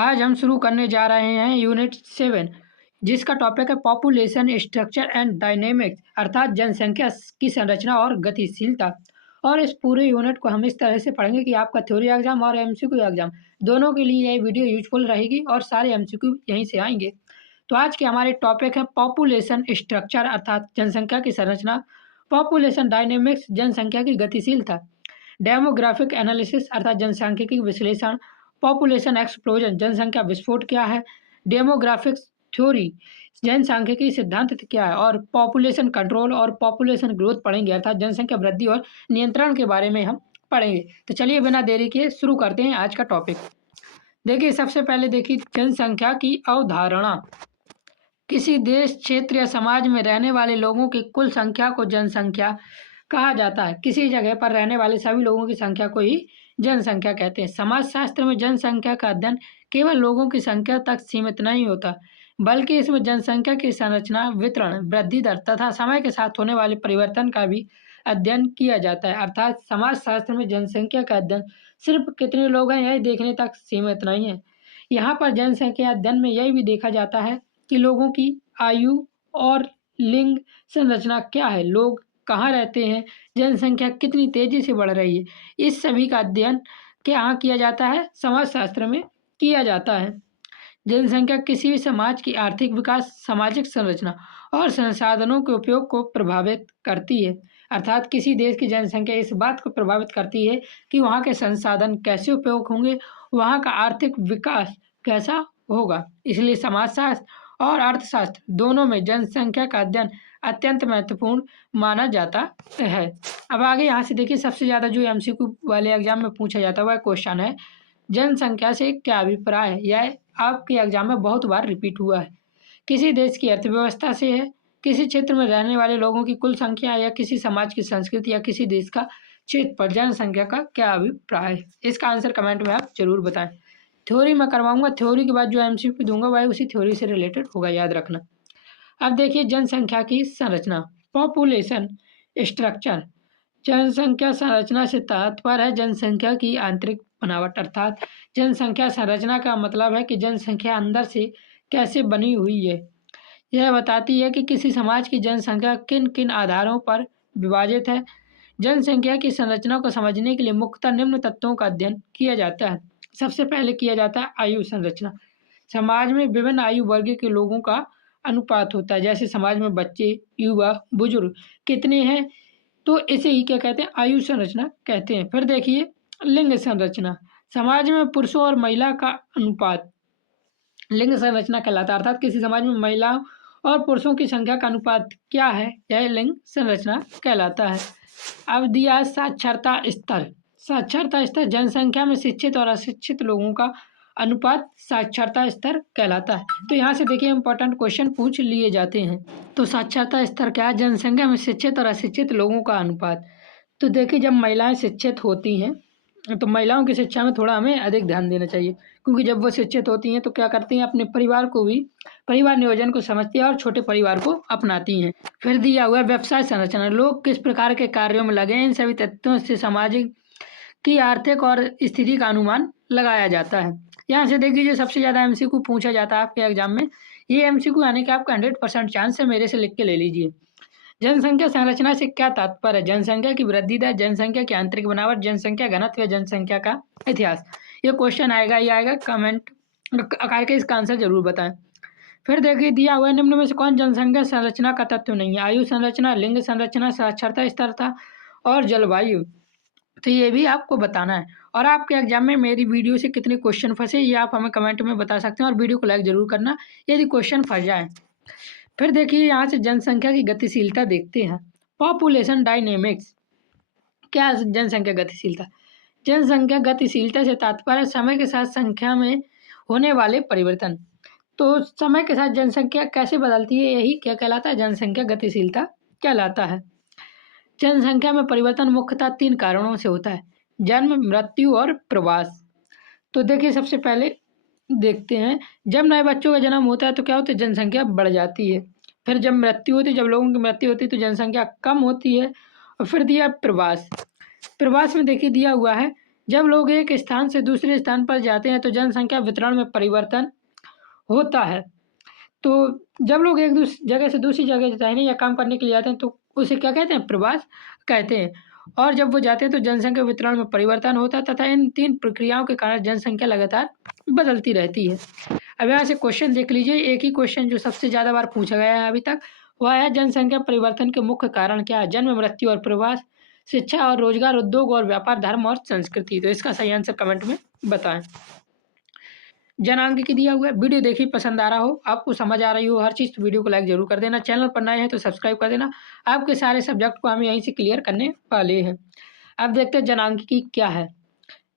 आज हम शुरू करने जा रहे हैं यूनिट 7, जिसका टॉपिक है पॉपुलेशन स्ट्रक्चर एंड डायनेमिक्स, अर्थात जनसंख्या की संरचना और गतिशीलता। और इस पूरे यूनिट को हम इस तरह से पढ़ेंगे कि आपका थ्योरी एग्जाम और एमसीक्यू एग्जाम दोनों के लिए यह वीडियो यूजफुल रहेगी और सारे एमसीक्यू यहीं से आएंगे। तो आज के हमारे टॉपिक है पॉपुलेशन स्ट्रक्चर अर्थात जनसंख्या की संरचना, पॉपुलेशन डायनेमिक्स जनसंख्या की गतिशीलता, डेमोग्राफिक एनालिसिस अर्थात जनसांख्यिकी विश्लेषण, पॉपुलेशन एक्सप्लोजन जनसंख्या विस्फोट क्या है, डेमोग्राफिक्स थ्योरी जनसांख्यिकी सिद्धांत क्या है, और पॉपुलेशन कंट्रोल और पॉपुलेशन ग्रोथ पढ़ेंगे अर्थात जनसंख्या वृद्धि और नियंत्रण के बारे में हम पढ़ेंगे। तो चलिए बिना देरी के शुरू करते हैं आज का टॉपिक। देखिए सबसे पहले देखिए जनसंख्या की अवधारणा। किसी देश, क्षेत्र या समाज में रहने वाले लोगों की कुल संख्या को जनसंख्या कहा जाता है। किसी जगह पर रहने वाले सभी लोगों की संख्या को ही जनसंख्या कहते हैं। समाजशास्त्र में जनसंख्या का अध्ययन केवल लोगों की संख्या तक सीमित नहीं होता, बल्कि इसमें जनसंख्या की संरचना, वितरण, वृद्धि दर तथा समय के साथ होने वाले परिवर्तन का भी अध्ययन किया जाता है। अर्थात समाजशास्त्र में जनसंख्या का अध्ययन सिर्फ कितने लोग हैं यह देखने तक सीमित नहीं है। यहाँ पर जनसंख्या अध्ययन में यह भी देखा जाता है कि लोगों की आयु और लिंग संरचना क्या है, लोग कहाँ रहते हैं, जनसंख्या कितनी तेजी से बढ़ रही है, इस सभी का अध्ययन यहाँ किया जाता है, समाजशास्त्र में किया जाता है। जनसंख्या किसी भी समाज की आर्थिक विकास, सामाजिक संरचना और संसाधनों के उपयोग को प्रभावित करती है। अर्थात किसी देश की जनसंख्या इस बात को प्रभावित करती है कि वहाँ के संसाधन कैसे उपयोग होंगे, वहाँ का आर्थिक विकास कैसा होगा। इसलिए समाजशास्त्र और अर्थशास्त्र दोनों में जनसंख्या का अध्ययन अत्यंत महत्वपूर्ण माना जाता है। अब आगे यहाँ से देखिए सबसे ज़्यादा जो एमसीक्यू वाले एग्जाम में पूछा जाता है वह क्वेश्चन है जनसंख्या से क्या अभिप्राय है। यह आपके एग्जाम में बहुत बार रिपीट हुआ है। किसी देश की अर्थव्यवस्था से है, किसी क्षेत्र में रहने वाले लोगों की कुल संख्या, या किसी समाज की संस्कृति, या किसी देश का क्षेत्र पर जनसंख्या का क्या अभिप्राय है। इसका आंसर कमेंट में आप जरूर बताएं। थ्योरी मैं करवाऊंगा, थ्योरी के बाद जो एमसीक्यू दूंगा वह उसी थ्योरी से रिलेटेड होगा, याद रखना। अब देखिए जनसंख्या की संरचना, पॉपुलेशन स्ट्रक्चर। जनसंख्या संरचना से तात्पर्य है जनसंख्या की आंतरिक बनावट, अर्थात जनसंख्या संरचना का मतलब है कि जनसंख्या अंदर से कैसे बनी हुई है। यह बताती है कि किसी समाज की जनसंख्या किन किन आधारों पर विभाजित है। जनसंख्या की संरचना को समझने के लिए मुख्यतः निम्न तत्वों का अध्ययन किया जाता है। सबसे पहले किया जाता है आयु संरचना। समाज में विभिन्न आयु वर्ग के लोगों का अनुपात होता है। जैसे समाज में बच्चे, युवा, बुजुर्ग कितने हैं, तो इसे ही क्या कहते हैं, आयु संरचना कहते हैं। फिर देखिए लिंग संरचना। समाज में पुरुषों और महिला का अनुपात लिंग संरचना कहलाता है। अर्थात किसी समाज में महिलाओं और पुरुषों की संख्या का अनुपात क्या है, यह लिंग संरचना कहलाता है। अब दिया है साक्षरता स्तर। साक्षरता स्तर जनसंख्या में शिक्षित और अशिक्षित लोगों का अनुपात साक्षरता स्तर कहलाता है। तो यहाँ से देखिए इंपॉर्टेंट क्वेश्चन पूछ लिए जाते हैं। तो साक्षरता स्तर क्या है, जनसंख्या में शिक्षित और अशिक्षित लोगों का अनुपात। तो देखिए जब महिलाएं शिक्षित होती हैं तो महिलाओं की शिक्षा में थोड़ा हमें अधिक ध्यान देना चाहिए, क्योंकि जब वो शिक्षित होती हैं तो क्या करती हैं, अपने परिवार को भी, परिवार नियोजन को समझती है और छोटे परिवार को अपनाती हैं। फिर दिया हुआ व्यवसाय संरचना। लोग किस प्रकार के कार्यों में लगे हैं, इन सभी तथ्यों से सामाजिक की आर्थिक और स्थिति का अनुमान लगाया जाता है। यहाँ से देख लीजिए सबसे ज़्यादा एमसीक्यू पूछा जाता है आपके एग्जाम में। ये एमसीक्यू आने का आपका 100% चांस है, मेरे से लिख के ले लीजिए। जनसंख्या संरचना से क्या तात्पर्य है, जनसंख्या की वृद्धि दर, जनसंख्या की आंतरिक बनावट, जनसंख्या घनत्व, जनसंख्या का इतिहास। ये क्वेश्चन आएगा ही आएगा, कमेंट करके इसका आंसर जरूर बताएं। फिर देखिए दिया हुआ निम्न में से कौन जनसंख्या संरचना का तत्व नहीं है। आयु संरचना, लिंग संरचना, साक्षरता स्तर और जलवायु। तो ये भी आपको बताना है। और आपके एग्जाम में मेरी वीडियो से कितने क्वेश्चन फंसे ये आप हमें कमेंट में बता सकते हैं, और वीडियो को लाइक जरूर करना यदि क्वेश्चन फंस जाए। फिर देखिए यहाँ से जनसंख्या की गतिशीलता देखते हैं, पॉपुलेशन डायनेमिक्स। क्या जनसंख्या गतिशीलता, जनसंख्या गतिशीलता से तात्पर्य समय के साथ संख्या में होने वाले परिवर्तन। तो समय के साथ जनसंख्या कैसे बदलती है, यही क्या कहलाता है, जनसंख्या गतिशीलता कहलाता है। जनसंख्या में परिवर्तन मुख्यतः 3 कारणों से होता है, जन्म, मृत्यु और प्रवास। तो देखिए सबसे पहले देखते हैं, जब नए बच्चों का जन्म होता है तो क्या होता है, जनसंख्या बढ़ जाती है। फिर जब मृत्यु होती है, जब लोगों की मृत्यु होती है तो जनसंख्या कम होती है। और फिर दिया प्रवास। प्रवास में देखिए दिया हुआ है जब लोग एक स्थान से दूसरे स्थान पर जाते हैं तो जनसंख्या वितरण में परिवर्तन होता है। तो जब लोग एक जगह से दूसरी जगह रहने या काम करने के लिए जाते हैं तो उसे क्या कहते हैं? प्रवास कहते हैं। और जब वो जाते हैं तो जनसंख्या वितरण में परिवर्तन होता है तथा इन 3 प्रक्रियाओं के कारण जनसंख्या लगातार बदलती रहती है। अब यहाँ से क्वेश्चन देख लीजिए, एक ही क्वेश्चन जो सबसे ज़्यादा बार पूछा गया है अभी तक, वह है जनसंख्या परिवर्तन के मुख्य कारण क्या है? जन्म, मृत्यु और प्रवास, शिक्षा और रोजगार, उद्योग और व्यापार, धर्म और संस्कृति। तो इसका सही आंसर कमेंट में बताएं। जनांक दिया हुआ है। वीडियो देखिए, पसंद आ रहा हो, आपको समझ आ रही हो हर चीज़, तो वीडियो को लाइक जरूर कर देना। चैनल पर नए हैं तो सब्सक्राइब कर देना। आपके सारे सब्जेक्ट को हम यहीं से क्लियर करने वाले हैं। अब देखते हैं जनांकिकी क्या है।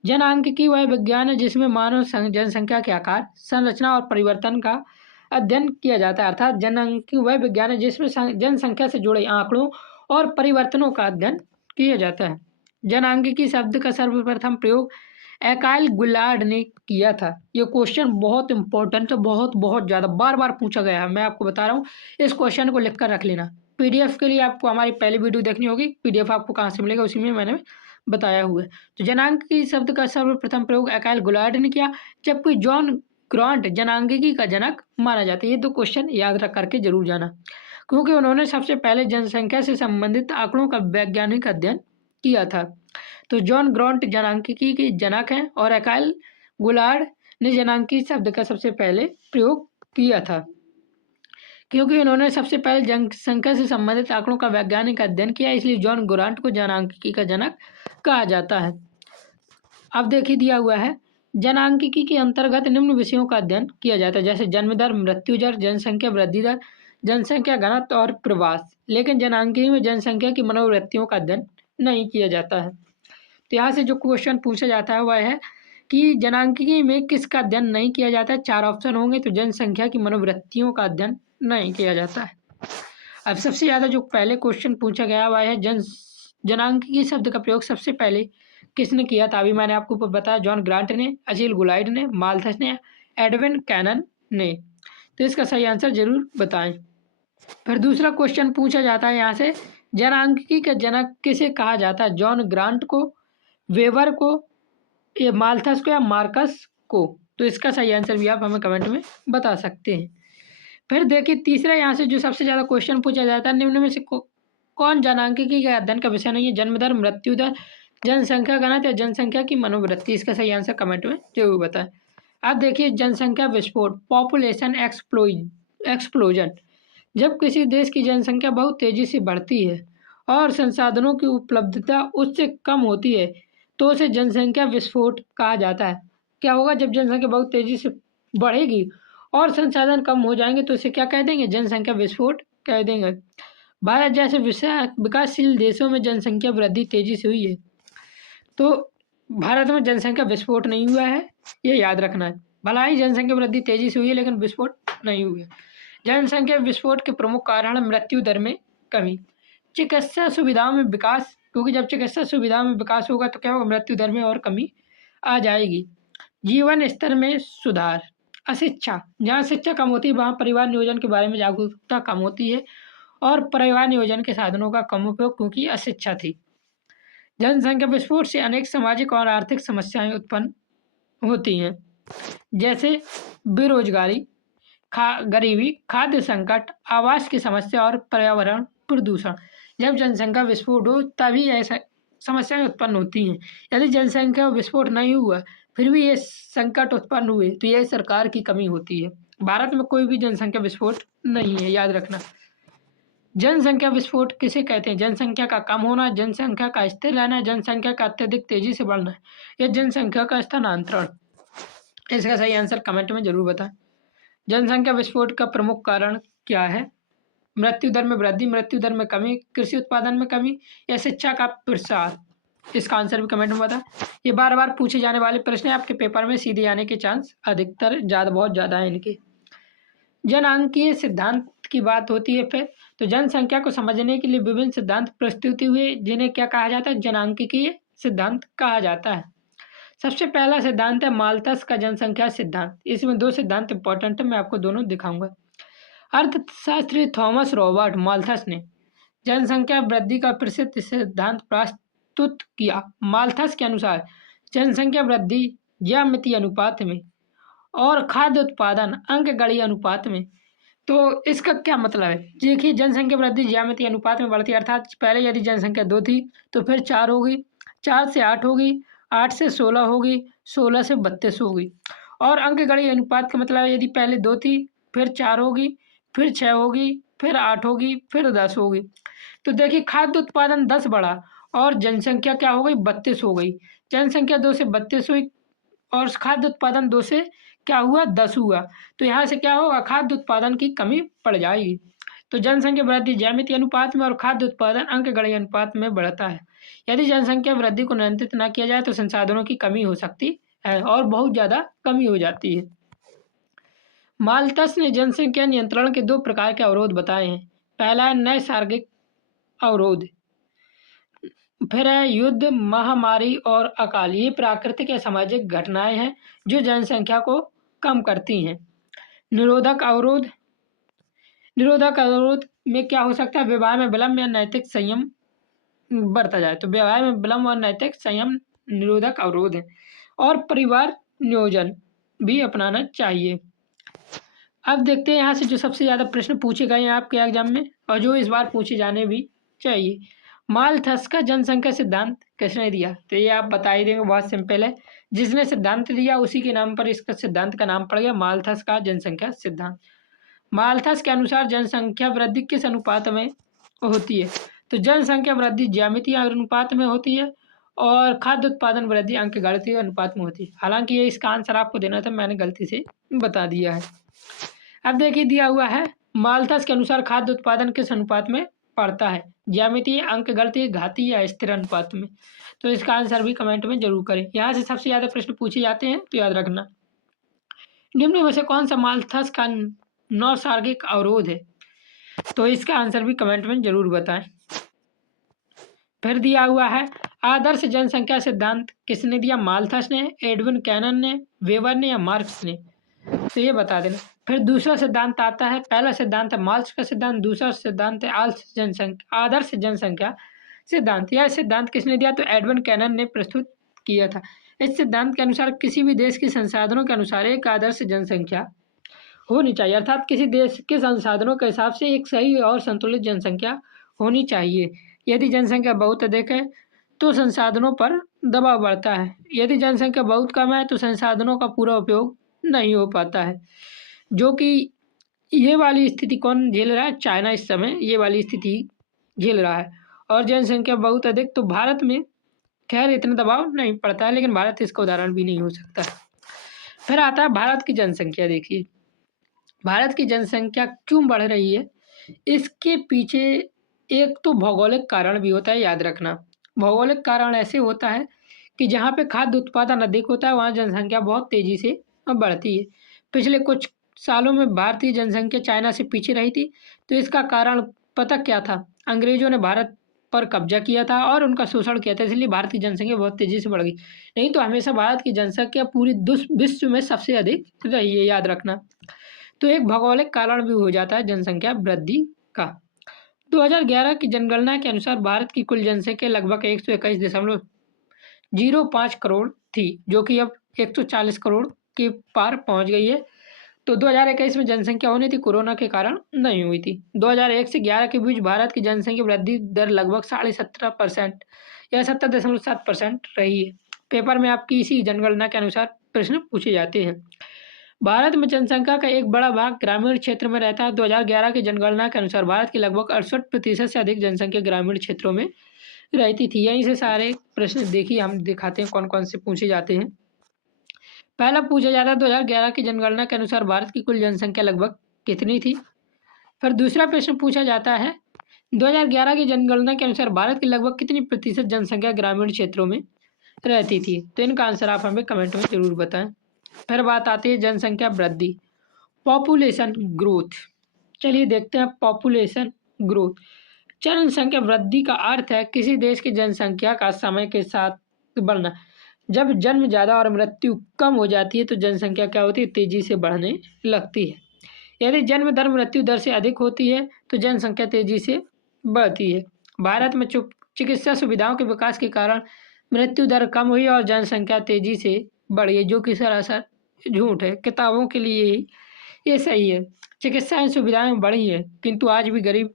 जनांकिकी वह विज्ञान है जिसमें मानव जनसंख्या के आकार, संरचना और परिवर्तन का अध्ययन किया जाता है। अर्थात जनांकिकी वह विज्ञान है जिसमें जनसंख्या से जुड़े आंकड़ों और परिवर्तनों का अध्ययन किया जाता है। जनांकिकी शब्द का सर्वप्रथम प्रयोग एकाइल गुलार्ड ने किया था। ये क्वेश्चन बहुत इंपॉर्टेंट है, बहुत बहुत ज़्यादा बार बार पूछा गया है। मैं आपको बता रहा हूँ, इस क्वेश्चन को लिख कर रख लेना। पीडीएफ के लिए आपको हमारी पहली वीडियो देखनी होगी। पीडीएफ आपको कहाँ से मिलेगा, उसी में मैंने बताया हुआ है। तो जनांकिकी शब्द का सर्वप्रथम प्रयोग एकाइल गुलार्ड ने किया, जबकि जॉन ग्रांट जनांकिकी का जनक माना जाता है। ये 2 क्वेश्चन याद रख करके जरूर जाना, क्योंकि उन्होंने सबसे पहले जनसंख्या से संबंधित आंकड़ों का वैज्ञानिक अध्ययन किया था। तो जॉन ग्रांट जनांकिकी के जनक हैं और एकाइल गुलार्ड ने जनांकिकी शब्द का सबसे पहले प्रयोग किया था, क्योंकि उन्होंने सबसे पहले जनसंख्या से संबंधित आंकड़ों का वैज्ञानिक अध्ययन किया, इसलिए जॉन ग्रांट को जनांकिकी का जनक कहा जाता है। अब देखिए दिया हुआ है, जनांकिकी के अंतर्गत निम्न विषयों का अध्ययन किया जाता है, जैसे जन्म दर, मृत्यु दर, जनसंख्या वृद्धि दर, जनसंख्या घनत्व और प्रवास। लेकिन जनांकिकी में जनसंख्या की मनोवृत्तियों का अध्ययन नहीं किया जाता है। तो यहाँ से जो क्वेश्चन पूछा जाता है वह है कि जनांकिकी में किसका अध्ययन नहीं किया जाता है? 4 ऑप्शन होंगे, तो जनसंख्या की मनोवृत्तियों का अध्ययन नहीं किया जाता है। अब सबसे ज़्यादा जो पहले क्वेश्चन पूछा गया वह है जनांकिकी शब्द का प्रयोग सबसे पहले किसने किया था? अभी मैंने आपको बताया, जॉन ग्रांट ने, अजील गुलाइड ने, माल्थस ने, एडविन कैनन ने। तो इसका सही आंसर जरूर बताएं। फिर दूसरा क्वेश्चन पूछा जाता है यहाँ से, जनांकिकी का जनक किसे कहा जाता है? जॉन ग्रांट को, वेबर को, ये माल्थस को या मार्कस को? तो इसका सही आंसर भी आप हमें कमेंट में बता सकते हैं। फिर देखिए तीसरा यहाँ से जो सबसे ज़्यादा क्वेश्चन पूछा जाता है, निम्न में से कौन जनांकिकी के अध्ययन का विषय नहीं है? जन्म दर, मृत्यु दर, जनसंख्या घनत्व या जनसंख्या की मनोवृत्ति। इसका सही आंसर कमेंट में जरूर बताएं। अब देखिए जनसंख्या विस्फोट, पॉपुलेशन एक्सप्लोजन। जब किसी देश की जनसंख्या बहुत तेजी से बढ़ती है और संसाधनों की उपलब्धता उससे कम होती है तो उसे जनसंख्या विस्फोट कहा जाता है। क्या होगा? जब जनसंख्या बहुत तेजी से बढ़ेगी और संसाधन कम हो जाएंगे तो इसे क्या कह देंगे? जनसंख्या विस्फोट कह देंगे। भारत जैसे विकासशील देशों में जनसंख्या वृद्धि तेजी से हुई है, तो भारत में जनसंख्या विस्फोट नहीं हुआ है, ये याद रखना है। भला ही जनसंख्या वृद्धि तेजी से हुई है लेकिन विस्फोट नहीं हुआ है। जनसंख्या विस्फोट के प्रमुख कारण मृत्यु दर में कमी, चिकित्सा सुविधाओं में विकास, क्योंकि जब चिकित्सा सुविधाओं में विकास होगा तो क्या होगा? मृत्यु दर में और कमी आ जाएगी। जीवन स्तर में सुधार, अशिक्षा, जहाँ शिक्षा कम होती है वहाँ परिवार नियोजन के बारे में जागरूकता कम होती है और परिवार नियोजन के साधनों का कम उपयोग, क्योंकि अशिक्षा थी। जनसंख्या विस्फोट से अनेक सामाजिक और आर्थिक समस्याएं उत्पन्न होती हैं, जैसे बेरोजगारी, गरीबी, खाद्य संकट, आवास की समस्या और पर्यावरण प्रदूषण। जब जनसंख्या विस्फोट हो तभी ऐसा समस्याएं उत्पन्न होती हैं। यदि जनसंख्या विस्फोट नहीं हुआ फिर भी ये संकट उत्पन्न हुए तो यह सरकार की कमी होती है। भारत में कोई भी जनसंख्या विस्फोट नहीं है, याद रखना। जनसंख्या विस्फोट किसे कहते हैं? जनसंख्या का कम होना, जनसंख्या का स्थिर रहना, जनसंख्या का अत्यधिक तेजी से बढ़ना या जनसंख्या का स्थानांतरण। इसका सही आंसर कमेंट में जरूर बताएं। जनसंख्या विस्फोट का प्रमुख कारण क्या है? मृत्यु दर में वृद्धि, मृत्यु दर में कमी, कृषि उत्पादन में कमी या शिक्षा का प्रसार। इसका आंसर भी कमेंट में बताएं। ये बार बार पूछे जाने वाले प्रश्न है, आपके पेपर में सीधे आने के चांस अधिकतर बहुत ज़्यादा है इनके। जनांकीय सिद्धांत की बात होती है फिर, तो जनसंख्या को समझने के लिए विभिन्न सिद्धांत प्रस्तुत हुए जिन्हें क्या कहा जाता है? जनांकीय सिद्धांत कहा जाता है। सबसे पहला सिद्धांत है माल्थस का जनसंख्या सिद्धांत। इसमें 2 सिद्धांत इंपॉर्टेंट है, मैं आपको दोनों दिखाऊंगा। अर्थशास्त्री थॉमस रॉबर्ट माल्थस ने जनसंख्या वृद्धि का प्रसिद्ध सिद्धांत प्रस्तुत किया। माल्थस के अनुसार जनसंख्या वृद्धि ज्यामितीय अनुपात में और खाद्य उत्पादन अंकगणितीय अनुपात में। तो इसका क्या मतलब है? देखिए, जनसंख्या वृद्धि ज्यामितीय अनुपात में बढ़ती है, अर्थात पहले यदि जनसंख्या 2 थी तो फिर 4 होगी, 4 से 8 होगी, 8 से 16 होगी, 16 से 32 होगी। और अंकगणितीय अनुपात का मतलब है यदि पहले 2 थी, फिर 4 होगी, फिर 6 होगी, फिर 8 होगी, फिर 10 होगी। तो देखिए, खाद्य उत्पादन 10 बढ़ा और जनसंख्या क्या हो गई? 32 हो गई। जनसंख्या 2 से 32 हुई और खाद्य उत्पादन 2 से क्या हुआ? 10 हुआ। तो यहाँ से क्या होगा? खाद्य उत्पादन की कमी पड़ जाएगी। तो जनसंख्या वृद्धि ज्यामितीय अनुपात में और खाद्य उत्पादन अंकगणितीय अनुपात में बढ़ता है। यदि जनसंख्या वृद्धि को नियंत्रित न किया जाए तो संसाधनों की कमी हो सकती है और बहुत ज़्यादा कमी हो जाती है। माल्थस ने जनसंख्या नियंत्रण के 2 प्रकार के अवरोध बताए हैं। पहला है नैसर्गिक अवरोध, फिर है युद्ध, महामारी और अकाल। ये प्राकृतिक या सामाजिक घटनाएं हैं जो जनसंख्या को कम करती हैं। निरोधक अवरोध, निरोधक अवरोध में क्या हो सकता है? विवाह में विलंब या नैतिक संयम बरता जाए। तो विवाह में विलंब और नैतिक संयम निरोधक अवरोध है। और परिवार नियोजन भी अपनाना चाहिए। अब देखते हैं यहाँ से जो सबसे ज़्यादा प्रश्न पूछे गए हैं आपके एग्जाम में और जो इस बार पूछे जाने भी चाहिए। माल्थस का जनसंख्या सिद्धांत किसने दिया? तो ये आप बता ही देंगे, बहुत सिंपल है। जिसने सिद्धांत दिया उसी के नाम पर इसका सिद्धांत का नाम पड़ गया माल्थस का जनसंख्या सिद्धांत। माल्थस के अनुसार जनसंख्या वृद्धि किस अनुपात में होती है? तो जनसंख्या वृद्धि ज्यामितीय अनुपात में होती है और खाद्य उत्पादन वृद्धि अंकगणितीय अनुपात में होती है। हालांकि ये इसका आंसर आपको देना था, मैंने गलती से बता दिया है। अब देखिए, दिया हुआ है माल्थस के अनुसार खाद्य उत्पादन किस अनुपात में पड़ता है? ज्यामितीय, अंकगणितीय, घातीय या स्थिर अनुपात में? तो इसका आंसर भी कमेंट में जरूर करें। यहाँ से सबसे ज़्यादा प्रश्न पूछे जाते हैं, तो याद रखना। निम्न में से कौन सा माल्थस का नैसर्गिक अवरोध है? तो इसका आंसर भी कमेंट में जरूर बताएं। फिर दिया हुआ है आदर्श जनसंख्या सिद्धांत किसने दिया? माल्थस ने, एडविन कैनन ने, वेबर ने या मार्क्स ने? तो ये बता देना। फिर दूसरा सिद्धांत आता है, पहला सिद्धांत है मार्क्स का सिद्धांत, दूसरा सिद्धांत है आदर्श जनसंख्या सिद्धांत। यह सिद्धांत किसने दिया? तो एडविन कैनन ने प्रस्तुत किया था। इस सिद्धांत के अनुसार किसी भी देश के संसाधनों के अनुसार एक आदर्श जनसंख्या होनी चाहिए, अर्थात किसी देश के संसाधनों के हिसाब से एक सही और संतुलित जनसंख्या होनी चाहिए। यदि जनसंख्या बहुत अधिक है तो संसाधनों पर दबाव बढ़ता है, यदि जनसंख्या बहुत कम है तो संसाधनों का पूरा उपयोग नहीं हो पाता है। जो कि ये वाली स्थिति कौन झेल रहा है? चाइना इस समय ये वाली स्थिति झेल रहा है। और जनसंख्या बहुत अधिक, तो भारत में खैर इतना दबाव नहीं पड़ता है, लेकिन भारत इसका उदाहरण भी नहीं हो सकता। फिर आता है भारत की जनसंख्या। देखिए, भारत की जनसंख्या क्यों बढ़ रही है? इसके पीछे एक तो भौगोलिक कारण भी होता है, याद रखना। भौगोलिक कारण ऐसे होता है कि जहाँ पे खाद्य उत्पादन अधिक होता है वहाँ जनसंख्या बहुत तेज़ी से बढ़ती है। पिछले कुछ सालों में भारतीय जनसंख्या चाइना से पीछे रही थी, तो इसका कारण पता क्या था? अंग्रेजों ने भारत पर कब्जा किया था और उनका शोषण किया था, इसलिए भारत की जनसंख्या बहुत तेज़ी से बढ़ गई। नहीं तो हमेशा भारत की जनसंख्या पूरी विश्व में सबसे अधिक रही है, याद रखना। तो एक भौगोलिक कारण भी हो जाता है जनसंख्या वृद्धि का। 2011 की जनगणना के अनुसार भारत की कुल जनसंख्या लगभग 121.05 करोड़ थी, जो कि अब 140 करोड़ के पार पहुंच गई है। तो 2021 में जनसंख्या होनी थी, कोरोना के कारण नहीं हुई थी। 2001 से 11 के बीच भारत की जनसंख्या वृद्धि दर लगभग 17.5% या 17.7% रही है। पेपर में आपकी इसी जनगणना के अनुसार प्रश्न पूछे जाते हैं। भारत में जनसंख्या का एक बड़ा भाग ग्रामीण क्षेत्र में रहता है। 2011 की जनगणना के अनुसार भारत की लगभग 68% से अधिक जनसंख्या ग्रामीण क्षेत्रों में रहती थी। यहीं से सारे प्रश्न देखिए हम दिखाते हैं कौन कौन से पूछे जाते हैं। पहला पूछा जाता है 2011 की जनगणना के अनुसार भारत की कुल जनसंख्या लगभग कितनी थी। फिर दूसरा प्रश्न पूछा जाता है 2011 की जनगणना के अनुसार भारत की लगभग कितनी प्रतिशत जनसंख्या ग्रामीण क्षेत्रों में रहती थी। तो इनका आंसर आप हमें कमेंट में जरूर बताएं। फिर बात आती है जनसंख्या वृद्धि, पॉपुलेशन ग्रोथ। चलिए देखते हैं पॉपुलेशन ग्रोथ। जनसंख्या वृद्धि का अर्थ है किसी देश की जनसंख्या का समय के साथ बढ़ना। जब जन्म ज़्यादा और मृत्यु कम हो जाती है तो जनसंख्या क्या होती है? तेजी से बढ़ने लगती है। यदि जन्म दर मृत्यु दर से अधिक होती है तो जनसंख्या तेजी से बढ़ती है। भारत में चिकित्सा सुविधाओं के विकास के कारण मृत्यु दर कम हुई और जनसंख्या तेजी से बढ़ी है, जो कि सरासर झूठ है। किताबों के लिए ही ये सही है। चिकित्सा सुविधाएं बढ़ी हैं, किंतु आज भी गरीब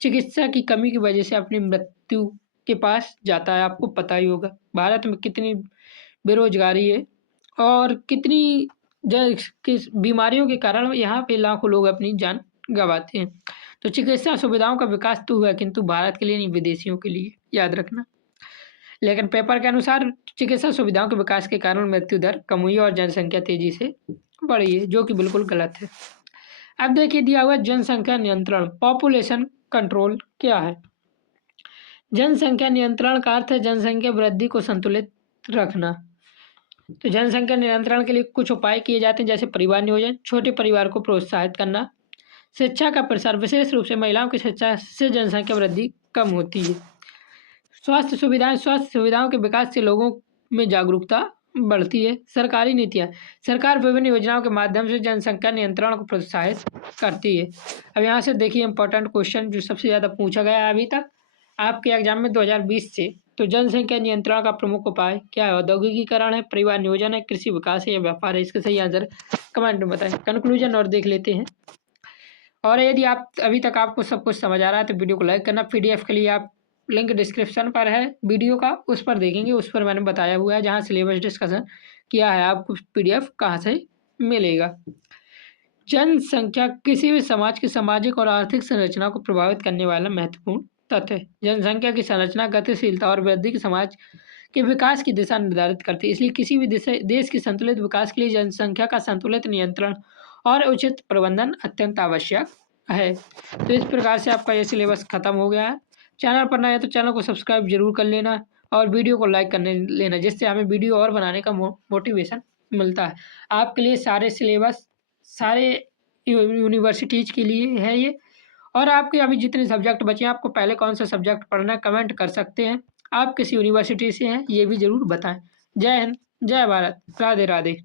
चिकित्सा की कमी की वजह से अपनी मृत्यु के पास जाता है। आपको पता ही होगा भारत में कितनी बेरोजगारी है और कितनी किस बीमारियों के कारण यहाँ पे लाखों लोग अपनी जान गंवाते हैं। तो चिकित्सा सुविधाओं का विकास तो हुआ, किंतु भारत के लिए नहीं, विदेशियों के लिए, याद रखना। लेकिन पेपर के अनुसार चिकित्सा सुविधाओं के विकास के कारण मृत्यु दर कम हुई और जनसंख्या तेजी से बढ़ी है, जो कि बिल्कुल गलत है। अब देखिए दिया हुआ जनसंख्या नियंत्रण, पॉपुलेशन कंट्रोल क्या है। जनसंख्या नियंत्रण का अर्थ है जनसंख्या वृद्धि को संतुलित रखना। तो जनसंख्या नियंत्रण के लिए कुछ उपाय किए जाते हैं, जैसे परिवार नियोजन, छोटे परिवार को प्रोत्साहित करना, शिक्षा का प्रसार, विशेष रूप से महिलाओं की शिक्षा से जनसंख्या वृद्धि कम होती है। स्वास्थ्य सुविधाओं के विकास से लोगों में जागरूकता बढ़ती है। सरकारी नीतियाँ, सरकार विभिन्न योजनाओं के माध्यम से जनसंख्या नियंत्रण को प्रोत्साहित करती है। अब यहाँ से देखिए इंपॉर्टेंट क्वेश्चन जो सबसे ज़्यादा पूछा गया है अभी तक आपके एग्जाम में 2020 से, तो जनसंख्या नियंत्रण का प्रमुख उपाय क्या है। औद्योगिकीकरण है, परिवार नियोजन है, कृषि विकास है या व्यापार है। इसका सही आंसर कमेंट में बताएं। कंक्लूजन और देख लेते हैं। और यदि आप अभी तक आपको सब कुछ समझ आ रहा है तो वीडियो को लाइक करना। पीडीएफ के लिए आप लिंक डिस्क्रिप्शन पर है वीडियो का, उस पर देखेंगे। उस पर मैंने बताया हुआ है जहाँ सिलेबस डिस्कशन किया है, आपको पीडीएफ कहाँ से मिलेगा। जनसंख्या किसी भी समाज की सामाजिक और आर्थिक संरचना को प्रभावित करने वाला महत्वपूर्ण तथ्य है। जनसंख्या की संरचना, गतिशीलता और वृद्धि की समाज के विकास की दिशा निर्धारित करती है। इसलिए किसी भी देश के संतुलित विकास के लिए जनसंख्या का संतुलित नियंत्रण और उचित प्रबंधन अत्यंत आवश्यक है। तो इस प्रकार से आपका ये सिलेबस खत्म हो गया है। चैनल पर नए हैं तो चैनल को सब्सक्राइब जरूर कर लेना और वीडियो को लाइक करने लेना, जिससे हमें वीडियो और बनाने का मोटिवेशन मिलता है। आपके लिए सारे सिलेबस सारे यूनिवर्सिटीज़ के लिए है ये। और आपके अभी जितने सब्जेक्ट बचे हैं, आपको पहले कौन सा सब्जेक्ट पढ़ना है कमेंट कर सकते हैं। आप किस यूनिवर्सिटी से हैं ये भी ज़रूर बताएं। जय हिंद, जय भारत, राधे राधे।